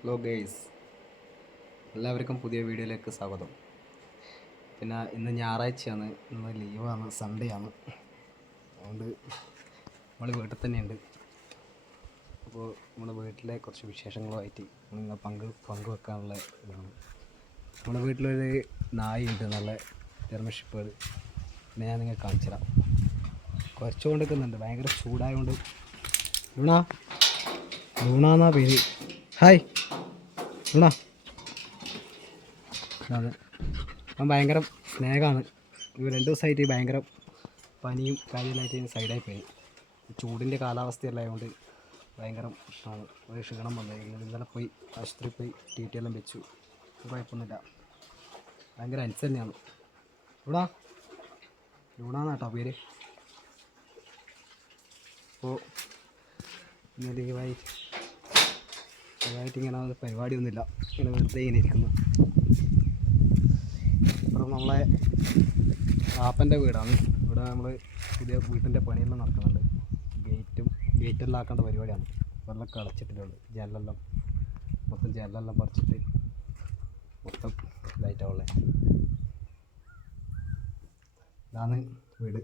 Hello guys, എല്ലാവർക്കും പുതിയ വീഡിയോയിലേക്ക് സ്വാഗതം. പിന്നെ ഇന്ന് ഞായറാഴ്ചയാണ്, ഇന്ന് ലീവാണ്, സൺഡേ ആണ്. അതുകൊണ്ട് നമ്മൾ വീട്ടിൽ തന്നെയുണ്ട്. അപ്പോൾ നമ്മുടെ വീട്ടിലെ കുറച്ച് വിശേഷങ്ങളുമായിട്ട് നിങ്ങൾ പങ്കുവെക്കാനുള്ള ഇതാണ്. നമ്മുടെ വീട്ടിലൊരു നായുണ്ട്, നല്ല ജർമ്മൻ ഷെപ്പേർഡ്. പിന്നെ ഞാൻ നിങ്ങൾ കാണിച്ചു തരാം. കുറച്ചുകൊണ്ട് നിൽക്കുന്നുണ്ട്, ഭയങ്കര ചൂടായതുകൊണ്ട്. ലൂണാന്നാ പേര്. Hi Luna. അതെ, അവൻ ഭയങ്കര സ്നേഹമാണ്. 2 ദിവസമായിട്ട് ഭയങ്കര പനിയും കാര്യമായിട്ട് സൈഡായി പോയി. ചൂടിൻ്റെ കാലാവസ്ഥയല്ലായതുകൊണ്ട് ഭയങ്കര ആണ്. ഒരു ക്ഷീണം വന്നത്. ഇന്നലെ പോയി ആശുപത്രിയിൽ പോയി TT എല്ലാം വെച്ചു. കുഴപ്പമൊന്നുമില്ല, ഭയങ്കര അനുസ തന്നെയാണ്. ലൂണാന്ന് കേട്ടോ പേര്. അപ്പോൾ ഇന്ന് ലീവായിട്ട് ഇങ്ങനെ പരിപാടിയൊന്നുമില്ല, ഇങ്ങനെ വെറുതെ ഇങ്ങനെ ഇരിക്കുന്നു. ഇപ്പം നമ്മളെ ആപ്പൻ്റെ വീടാണ്. ഇവിടെ നമ്മൾ പുതിയ വീട്ടിൻ്റെ പണിയെല്ലാം നടക്കുന്നുണ്ട്. ഗേറ്റെല്ലാം ആക്കേണ്ട പരിപാടിയാണ്. വെള്ളമൊക്കെ അടച്ചിട്ടിട്ടുണ്ട്. ജനലെല്ലാം പറിച്ചിട്ട് മൊത്തം ലൈറ്റാവുള്ളേ. ഇതാണ് വീട്.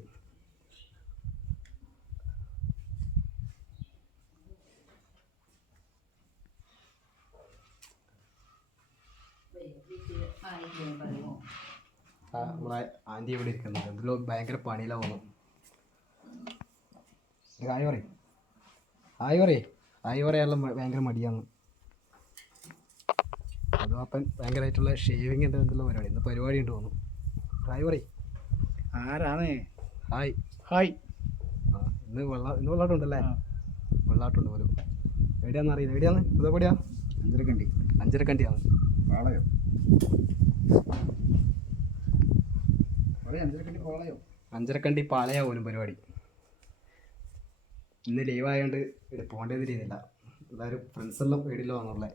നമ്മളെ ആൻറ്റി ഇവിടെ ഇരിക്കുന്നുണ്ട്. എന്തെല്ലോ ഭയങ്കര പണിയിലാവുന്നു. ഹായ് പറയാനെല്ലാം ഭയങ്കര മടിയാണ്. അതും അപ്പം ഭയങ്കരമായിട്ടുള്ള ഷേവിങ്ങിൻ്റെ എന്തെല്ലാം പരിപാടി. ഇന്ന് പരിപാടി ഉണ്ട് തോന്നുന്നു. ഹായ് പറയും. ആരാണ്? ഹായ്. ഇന്ന് വെള്ളാട്ടമുണ്ടല്ലേ? വെള്ളാട്ടുണ്ട് പോലും. എവിടെയാണെന്ന് അറിയില്ല. എവിടെയാണ്? ഇതെവിടെയാ? അഞ്ചരക്കണ്ടിയാണ്. അഞ്ചരക്കണ്ടി പാളയാ പോലും പരിപാടി. ഇന്ന് ലീവായതുകൊണ്ട് ഇവിടെ പോകേണ്ടത് രീതിയില്ല. എല്ലാവരും ഫ്രണ്ട്സെല്ലാം വീടിലോ വന്നുള്ളത്.